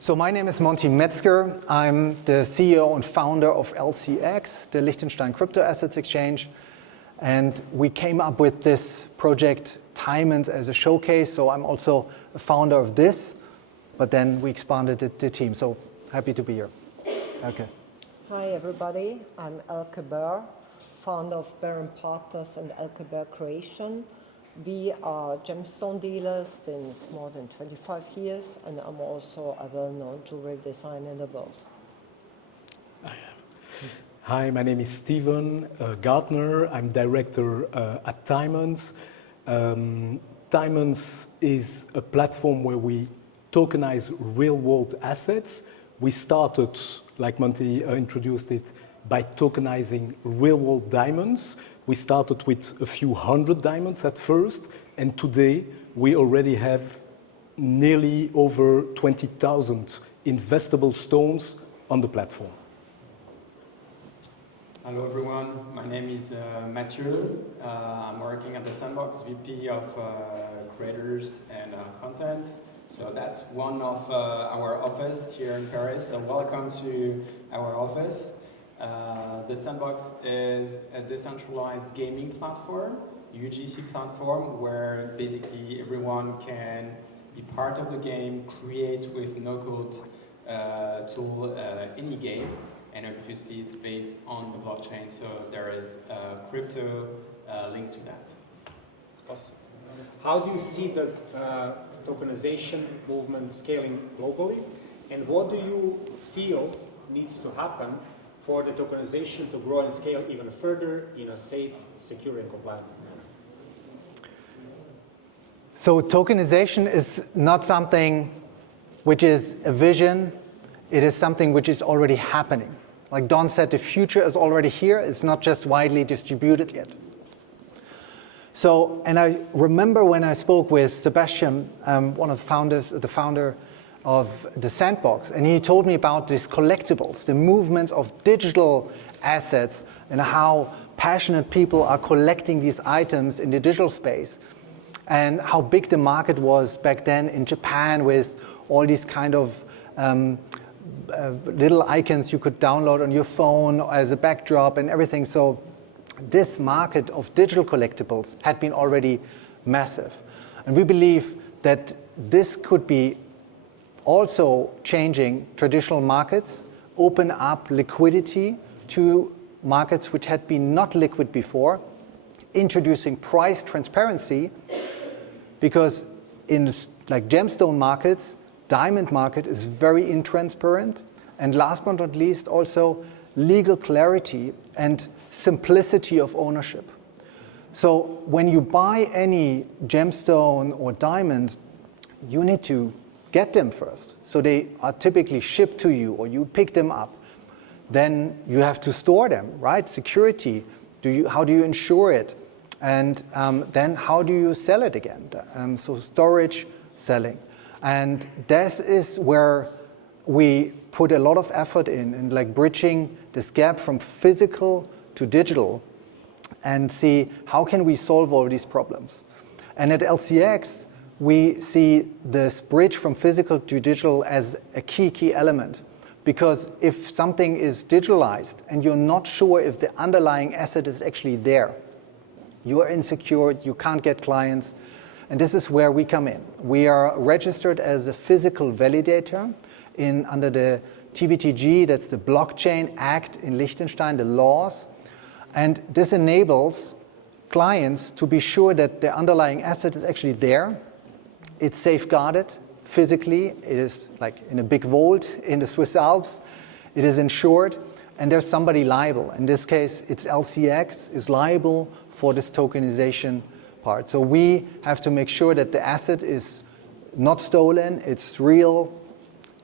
So my name is Monty Metzger. I'm the CEO and founder of LCX, the Liechtenstein Crypto Assets Exchange. And we came up with this project, Tiamonds, as a showcase. So I'm also a founder of this, but then we expanded the team. So happy to be here. Okay. Hi, everybody. I'm Elke Berr, founder of Berr & Partners and Elke Berr Creation. We are gemstone dealers since more than 25 years, and I'm also a well-known jewelry designer in the world. Hi, my name is Steven Gartner. I'm director at Tiamonds. Tiamonds is a platform where we tokenize real-world assets. We started, like Monty introduced it, by tokenizing real-world diamonds. We started with a few hundred diamonds at first, and today we already have nearly over 20,000 investable stones on the platform. Hello everyone, my name is Mathieu. I'm working at the Sandbox, VP of Creators and Content. So that's one of our office here in Paris. So welcome to our office. The Sandbox is a decentralized gaming platform, UGC platform, where basically everyone can be part of the game, create with no-code tool any game, and obviously it's based on the blockchain, so there is a crypto link to that. Awesome. How do you see the tokenization movement scaling globally, and what do you feel needs to happen for the tokenization to grow and scale even further in a safe, secure, and compliant manner? So tokenization is not something which is a vision. It is something which is already happening. Like Don said, the future is already here. It's not just widely distributed yet. So, and I remember when I spoke with Sebastian, one of the founder of the Sandbox, and he told me about these collectibles, the movements of digital assets, and how passionate people are collecting these items in the digital space, and how big the market was back then in Japan with all these kind of little icons you could download on your phone as a backdrop and everything. So this market of digital collectibles had been already massive. And we believe that this could be also changing traditional markets, open up liquidity to markets which had been not liquid before, introducing price transparency, because in like gemstone markets, diamond market is very intransparent, and last but not least also legal clarity and simplicity of ownership. So when you buy any gemstone or diamond, you need to get them first. So they are typically shipped to you, or you pick them up. Then you have to store them, right? Security, how do you insure it? And then how do you sell it again? So storage, selling. And this is where we put a lot of effort in like bridging this gap from physical to digital and see how can we solve all these problems. And at LCX, we see this bridge from physical to digital as a key element. Because if something is digitalized and you're not sure if the underlying asset is actually there, you are insecure, you can't get clients, and this is where we come in. We are registered as a physical validator under the TVTG, that's the Blockchain Act in Liechtenstein, the laws, and this enables clients to be sure that the underlying asset is actually there. It's safeguarded physically. It is like in a big vault in the Swiss Alps. It is insured, and there's somebody liable. In this case, it's LCX is liable for this tokenization part. So we have to make sure that the asset is not stolen, it's real,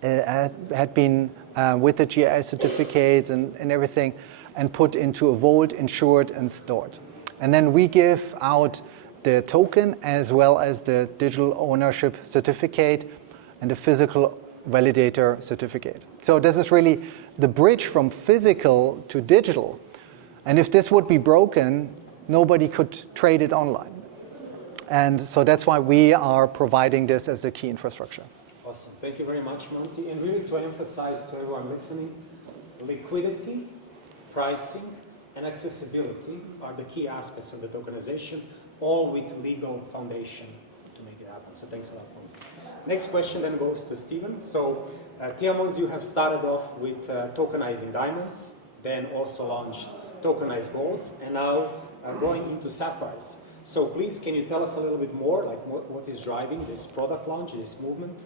had been with the GI certificates and everything, and put into a vault, insured and stored. And then we give out the token as well as the digital ownership certificate and the physical validator certificate. So this is really the bridge from physical to digital. And if this would be broken, nobody could trade it online. And so that's why we are providing this as a key infrastructure. Awesome. Thank you very much, Monty. And really to emphasize to everyone listening, liquidity, pricing, and accessibility are the key aspects of the tokenization, all with legal foundation to make it happen. So thanks a lot, Monty. Next question then goes to Stephen. So Tiamonds, you have started off with tokenizing diamonds, then also launched tokenized golds, and now going into sapphires. So please, can you tell us a little bit more, like what is driving this product launch, this movement,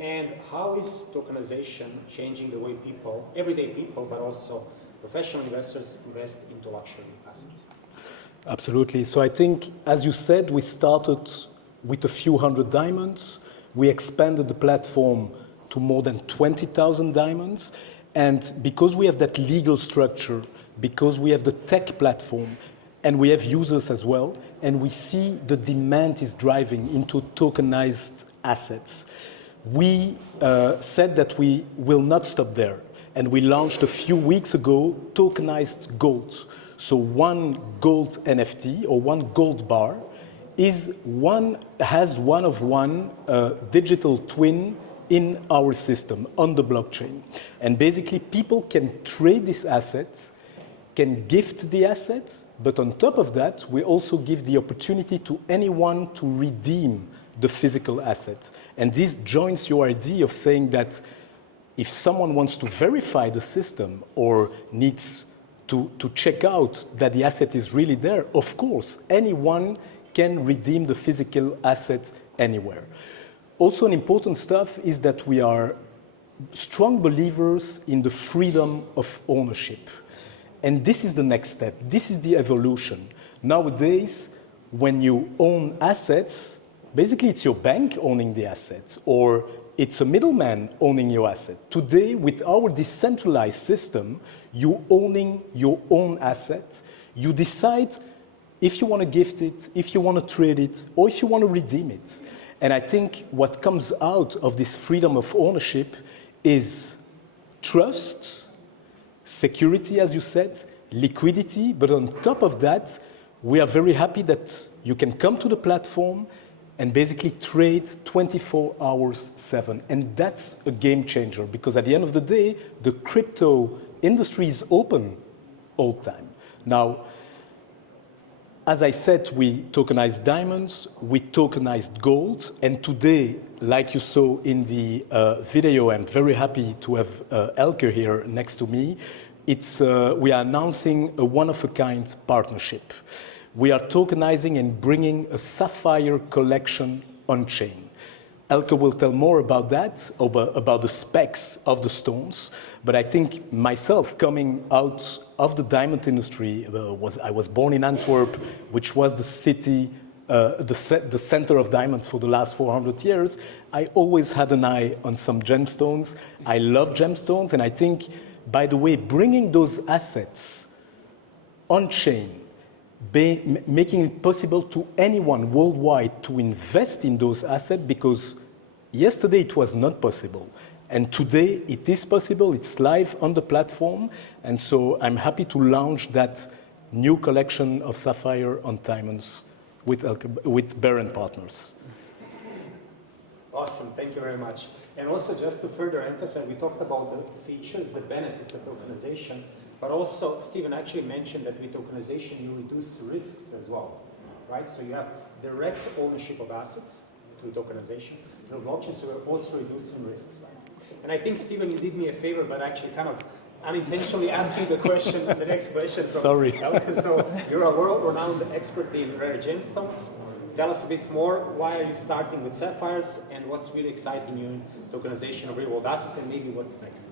and how is tokenization changing the way people, everyday people, but also professional investors invest into luxury assets? Absolutely. So I think, as you said, we started with a few hundred diamonds. We expanded the platform to more than 20,000 diamonds. And because we have that legal structure, because we have the tech platform, and we have users as well, and we see the demand is driving into tokenized assets, we said that we will not stop there. And we launched a few weeks ago tokenized gold. So one gold NFT or one gold bar has one of one digital twin in our system on the blockchain. And basically people can trade this asset, can gift the asset, but on top of that, we also give the opportunity to anyone to redeem the physical asset. And this joins your idea of saying that if someone wants to verify the system or needs to check out that the asset is really there, of course, anyone can redeem the physical asset anywhere. Also, an important stuff is that we are strong believers in the freedom of ownership. And this is the next step. This is the evolution. Nowadays, when you own assets, basically it's your bank owning the assets, or it's a middleman owning your asset. Today, with our decentralized system, you owning your own asset, you decide if you want to gift it, if you want to trade it, or if you want to redeem it. And I think what comes out of this freedom of ownership is trust, security, as you said, liquidity, but on top of that, we are very happy that you can come to the platform and basically trade 24 hours 7. And that's a game changer, because at the end of the day, the crypto industry is open all the time. Now, as I said, we tokenized diamonds, we tokenized gold, and today, like you saw in the video, I'm very happy to have Elke here next to me. We are announcing a one-of-a-kind partnership. We are tokenizing and bringing a sapphire collection on-chain. Elke will tell more about that, about the specs of the stones. But I think myself, coming out of the diamond industry, I was born in Antwerp, which was the city, the center of diamonds for the last 400 years. I always had an eye on some gemstones. I love gemstones, and I think, by the way, bringing those assets on-chain, making it possible to anyone worldwide to invest in those assets, because yesterday it was not possible. And today it is possible, it's live on the platform. And so I'm happy to launch that new collection of sapphire on diamonds with Berr and Partners. Awesome, thank you very much. And also just to further emphasize, we talked about the features, the benefits of tokenization, but also Stephen actually mentioned that with tokenization you reduce risks as well, right? So you have direct ownership of assets through tokenization, through blockchain, so we're also reducing risks, right? And I think, Stephen, you did me a favor, but actually kind of unintentionally asking the question, the next question from Sorry. Elke. So you're a world-renowned expert in rare gemstones. Tell us a bit more, why are you starting with sapphires, and what's really exciting you in tokenization of real-world assets, and maybe what's next?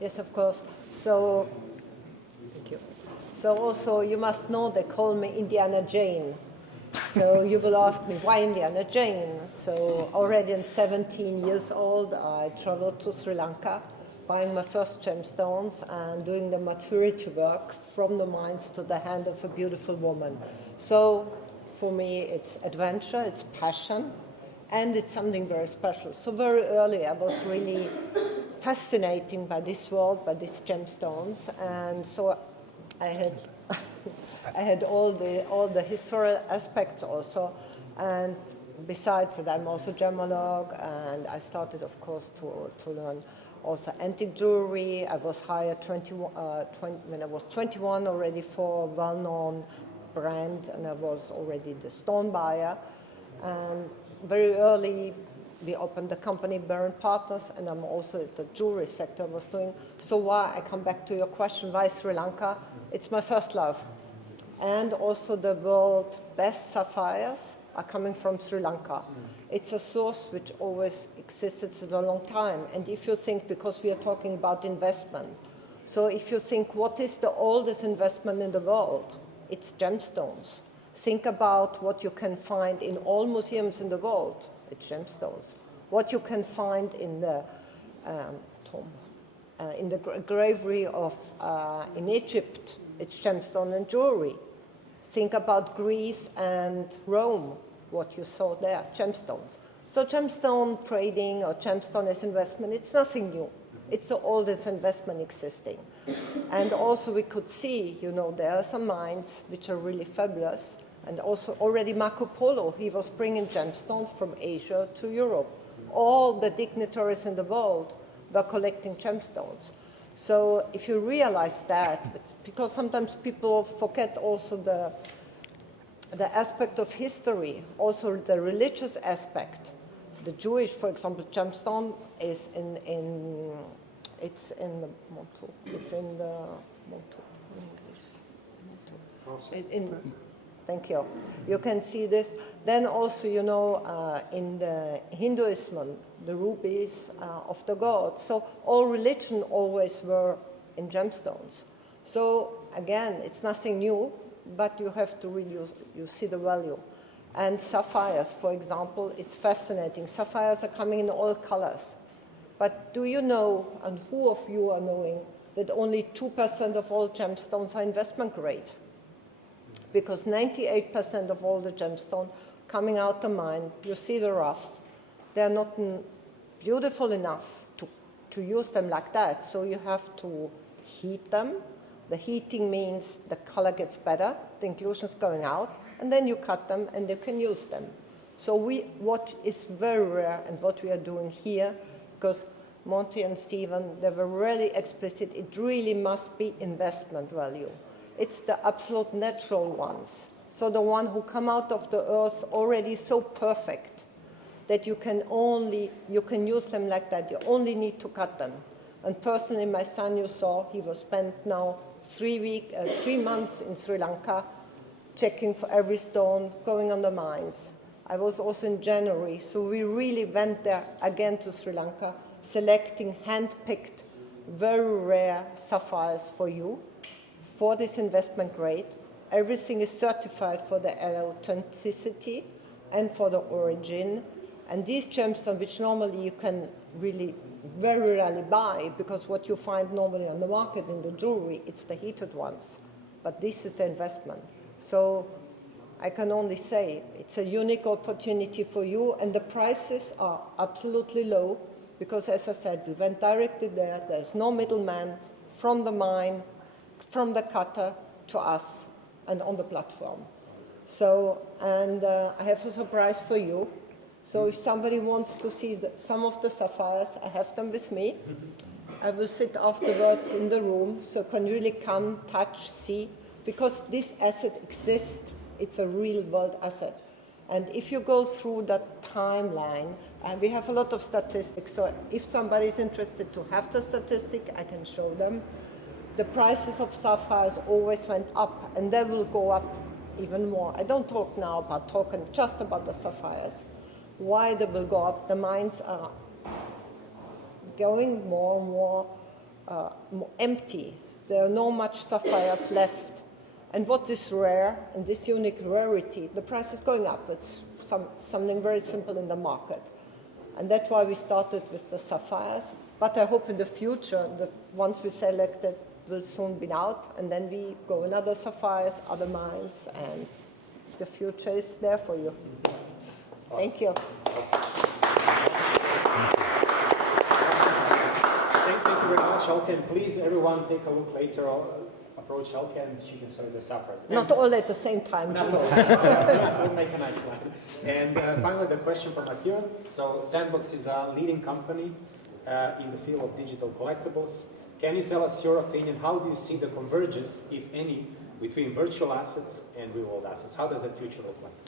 Yes, of course. So, thank you. So also, you must know they call me Indiana Jane. So you will ask me, why Indiana Jane? So already at 17 years old, I traveled to Sri Lanka, buying my first gemstones and doing the maturity work from the mines to the hand of a beautiful woman. So for me, it's adventure, it's passion, and it's something very special. So very early, I was really fascinated by this world, by these gemstones, and so I had all the historical aspects also. And besides that, I'm also gemolog, and I started, of course, to learn also antique jewelry. I was hired when I was 21 already for a well-known brand, and I was already the stone buyer. And very early, we opened the company Berr & Partners, and I'm also at the jewelry sector was doing. So why, I come back to your question, why Sri Lanka? It's my first love. And also the world's best sapphires are coming from Sri Lanka. It's a source which always existed for a long time. And if you think, because we are talking about investment, so if you think what is the oldest investment in the world, it's gemstones. Think about what you can find in all museums in the world, it's gemstones. What you can find in the gravery of in Egypt, it's gemstone and jewelry. Think about Greece and Rome, what you saw there, gemstones. So gemstone trading or gemstone as investment, it's nothing new. It's the oldest investment existing. And also we could see, you know, there are some mines which are really fabulous. And also already Marco Polo, he was bringing gemstones from Asia to Europe. All the dignitaries in the world were collecting gemstones. So if you realize that, because sometimes people forget also the aspect of history, also the religious aspect. The Jewish, for example, gemstone is in the Montu. It's in the Montu in English. Thank you. You can see this. Then also, you know, in the Hinduism, the rubies of the gods. So all religion always were in gemstones. So again, it's nothing new, but you have to really, you see the value. And sapphires, for example, it's fascinating. Sapphires are coming in all colors. But do you know, and who of you are knowing, that only 2% of all gemstones are investment grade? Because 98% of all the gemstones coming out the mine, you see the rough, they're not beautiful enough to use them like that. So you have to heat them. The heating means the color gets better, the inclusion's going out, and then you cut them and you can use them. So what is very rare and what we are doing here, because Monty and Stephen, they were really explicit, it really must be investment value. It's the absolute natural ones. So the one who come out of the earth already so perfect that you can use them like that. You only need to cut them. And personally, my son, you saw, he was spent now 3 months in Sri Lanka, checking for every stone, going on the mines. I was also in January, so we really went there again to Sri Lanka, selecting hand-picked, very rare sapphires for you, for this investment grade. Everything is certified for the authenticity and for the origin. And these gemstones, which normally you can really very rarely buy, because what you find normally on the market in the jewelry, it's the heated ones. But this is the investment. So I can only say it's a unique opportunity for you, and the prices are absolutely low, because as I said, we went directly there. There's no middleman from the mine, from the cutter to us and on the platform. So, and I have a surprise for you. So if somebody wants to see some of the sapphires, I have them with me. I will sit afterwards in the room, so you can really come, touch, see, because this asset exists. It's a real world asset. And if you go through that timeline, and we have a lot of statistics, so if somebody is interested to have the statistic, I can show them. The prices of sapphires always went up, and they will go up even more. I don't talk now about token, just about the sapphires. Why they will go up? The mines are going more and more empty. There are no much sapphires left. And what is rare, and this unique rarity, the price is going up. It's something very simple in the market. And that's why we started with the sapphires. But I hope in the future that once we select it, will soon be out, and then we go in other sapphires, other mines, and the future is there for you. Awesome. Thank you. Awesome. Thank you very much, Elke. And please, everyone, take a look later approach Elke and she can show you the sapphires. Not all at the same time. Not please. all. We'll make a nice slide. And finally, the question from Akira. So Sandbox is a leading company in the field of digital collectibles. Can you tell us your opinion? How do you see the convergence, if any, between virtual assets and real-world assets? How does that future look like?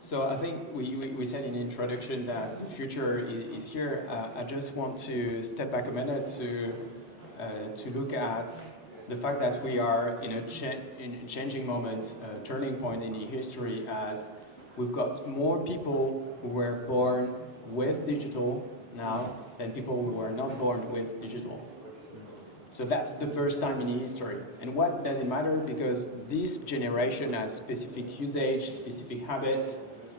So I think we said in the introduction that the future is here. I just want to step back a minute to look at the fact that we are in a changing moment, a turning point in the history, as we've got more people who were born with digital now than people who were not born with digital. So that's the first time in history. And what does it matter? Because this generation has specific usage, specific habits.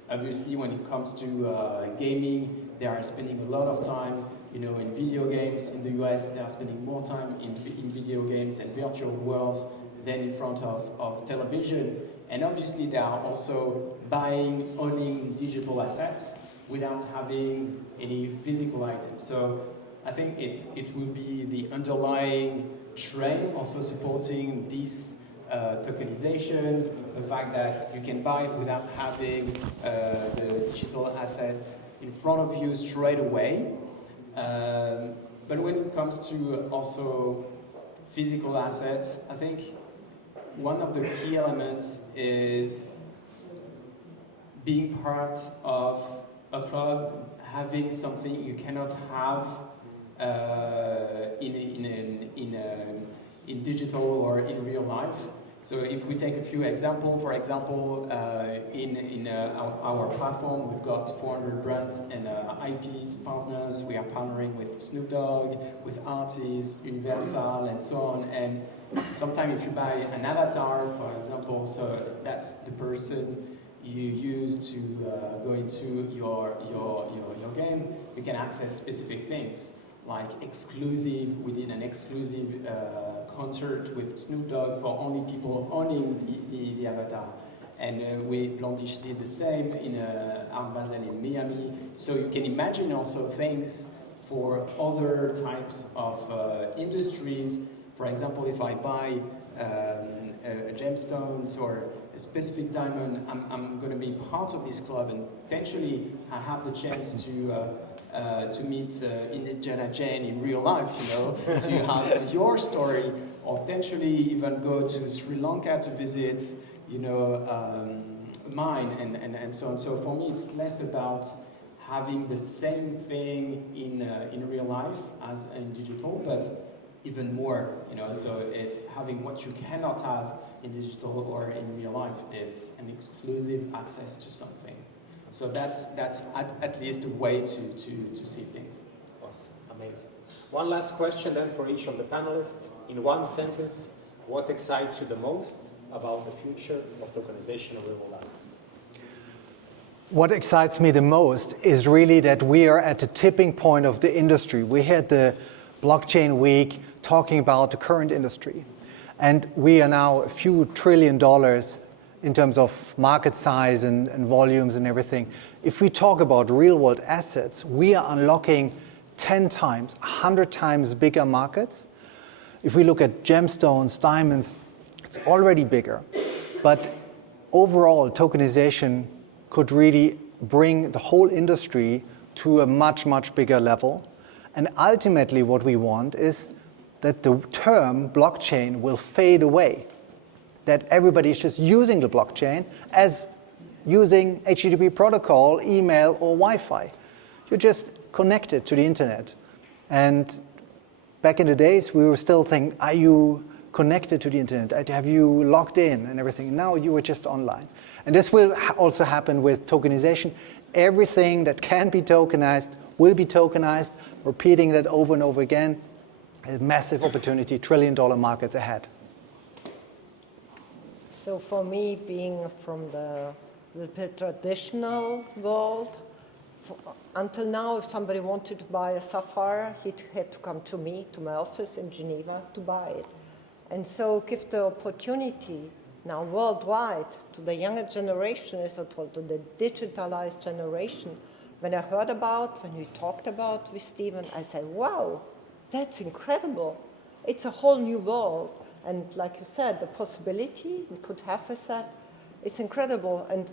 Obviously, when it comes to gaming, they are spending a lot of time, in video games. In the US, they are spending more time in video games and virtual worlds than in front of television. And obviously, they are also owning digital assets without having any physical items. So I think it will be the underlying trend also supporting this tokenization, the fact that you can buy without having the digital assets in front of you straight away. But when it comes to also physical assets, I think one of the key elements is being part of a club, having something you cannot have in digital or in real life. So if we take a few examples, for example, in our platform, we've got 400 brands and IPs partners. We are partnering with Snoop Dogg, with artists, Universal, and so on. And sometimes if you buy an avatar, for example, so that's the person you use to go into your game, you can access specific things like exclusive, within an exclusive concert with Snoop Dogg for only people owning the avatar. And Blondish did the same in Art Basel in Miami. So you can imagine also things for other types of industries. For example, if I buy gemstones or a specific diamond, I'm going to be part of this club, and potentially I have the chance to meet Indiana Jane in real life, to have your story, or potentially even go to Sri Lanka to visit, mine, and so on. So for me, it's less about having the same thing in real life as in digital, but even more, so it's having what you cannot have in digital or in real life. It's an exclusive access to something. So that's at least a way to see things. Awesome, amazing. One last question then for each of the panelists. In one sentence, what excites you the most about the future of tokenization of real-world assets? What excites me the most is really that we are at the tipping point of the industry. We had the blockchain week talking about the current industry. And we are now a few $1 trillion in terms of market size and volumes and everything. If we talk about real-world assets, we are unlocking 10 times, 100 times bigger markets. If we look at gemstones, diamonds, it's already bigger. But overall, tokenization could really bring the whole industry to a much, much bigger level. And ultimately, what we want is that the term blockchain will fade away, that everybody is just using the blockchain as using HTTP protocol, email, or Wi-Fi. You're just connected to the internet. And back in the days, we were still saying, are you connected to the internet? Have you logged in and everything? Now you are just online. And this will also happen with tokenization. Everything that can be tokenized will be tokenized, repeating that over and over again. A massive opportunity, $1 trillion markets ahead. So for me, being from the traditional world, until now, if somebody wanted to buy a sapphire, he had to come to me, to my office in Geneva, to buy it. And so give the opportunity now worldwide to the younger generation, as I told, to the digitalized generation. When I heard about, when we talked about with Stephen, I said, wow, that's incredible. it's a whole new world. And like you said, the possibility we could have with that, it's incredible. And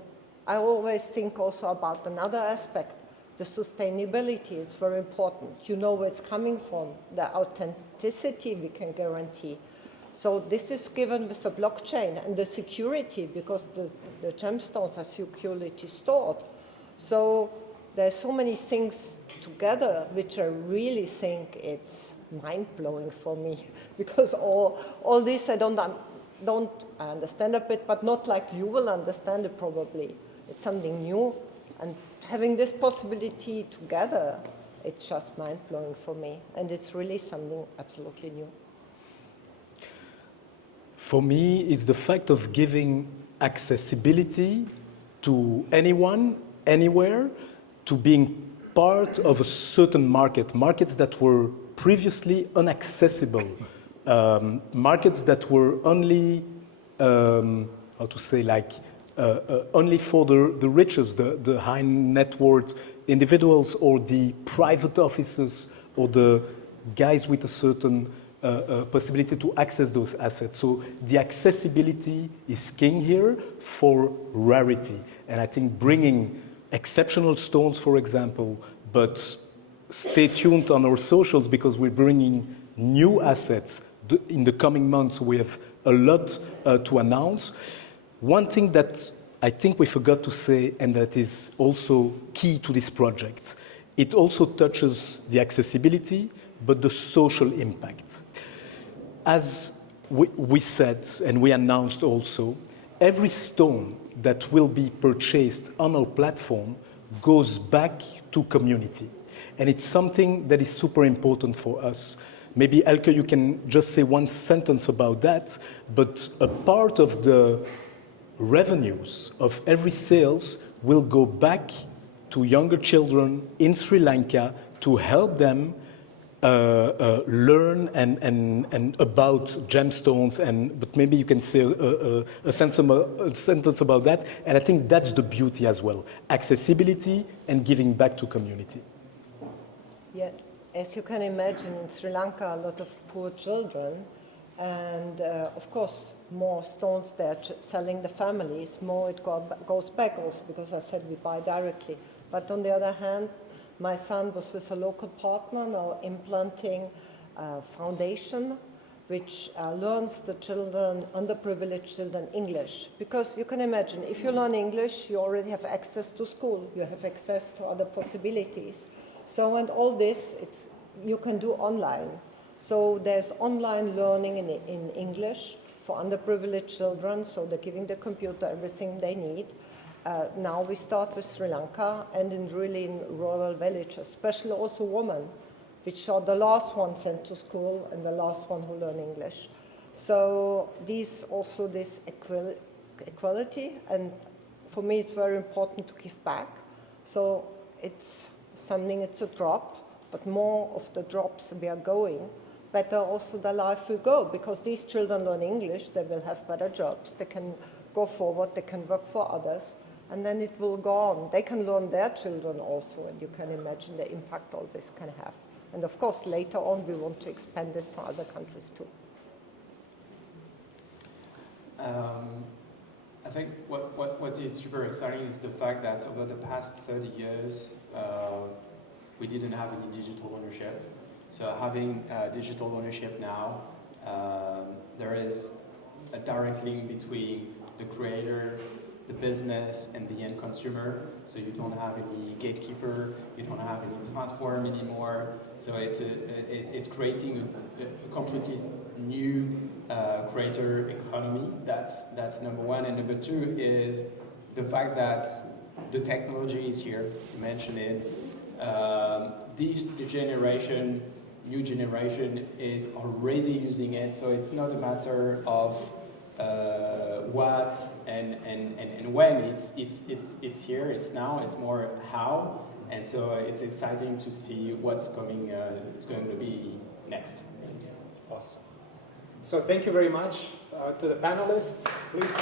I always think also about another aspect, the sustainability. It's very important. You know where it's coming from, the authenticity we can guarantee. So this is given with the blockchain and the security, because the gemstones are securely stored. So there's so many things together which I really think it's mind-blowing for me, because all this I understand a bit, but not like you will understand it probably. It's something new, and having this possibility together, it's just mind-blowing for me, and it's really something absolutely new. For me, it's the fact of giving accessibility to anyone, anywhere, to being part of a certain markets that were previously inaccessible, markets that were only, only for the richest, the high net worth individuals, or the private offices, or the guys with a certain possibility to access those assets. So the accessibility is king here for rarity. And I think bringing exceptional stones, for example, but stay tuned on our socials, because we're bringing new assets in the coming months. We have a lot to announce. One thing that I think we forgot to say, and that is also key to this project, it also touches the accessibility, but the social impact. As we said, and we announced also, every stone that will be purchased on our platform goes back to community. And it's something that is super important for us. Maybe, Elke, you can just say one sentence about that, but a part of the revenues of every sales will go back to younger children in Sri Lanka to help them learn and about gemstones. But maybe you can say a sentence about that. And I think that's the beauty as well: accessibility and giving back to community. Yeah, as you can imagine, in Sri Lanka, a lot of poor children, and of course, more stones they're selling the families, more it goes back also, because I said we buy directly. But on the other hand, my son was with a local partner now implanting a foundation which learns the children, underprivileged children, English. Because you can imagine, if you learn English, you already have access to school, you have access to other possibilities. So, and all this, you can do online. So there's online learning in English for underprivileged children, so they're giving the computer everything they need. Now we start with Sri Lanka, and in rural villages, especially also women, which are the last one sent to school and the last one who learn English. So this equality, and for me it's very important to give back. So it's something, it's a drop, but more of the drops we are going, better also the life will go, because these children learn English, they will have better jobs, they can go forward, they can work for others, and then it will go on. They can learn their children also, and you can imagine the impact all this can have. And of course, later on, we want to expand this to other countries too. I think what is super exciting is the fact that over the past 30 years, we didn't have any digital ownership. So having digital ownership now, there is a direct link between the creator, the business, and the end consumer. So you don't have any gatekeeper, you don't have any platform anymore. So it's creating a completely new creator economy. That's number one. And number two is the fact that the technology is here. You mentioned it. New generation is already using it. So it's not a matter of what and when. It's here, it's now, it's more how, and so it's exciting to see what's coming. It's going to be next. Awesome. So thank you very much to the panelists. Please.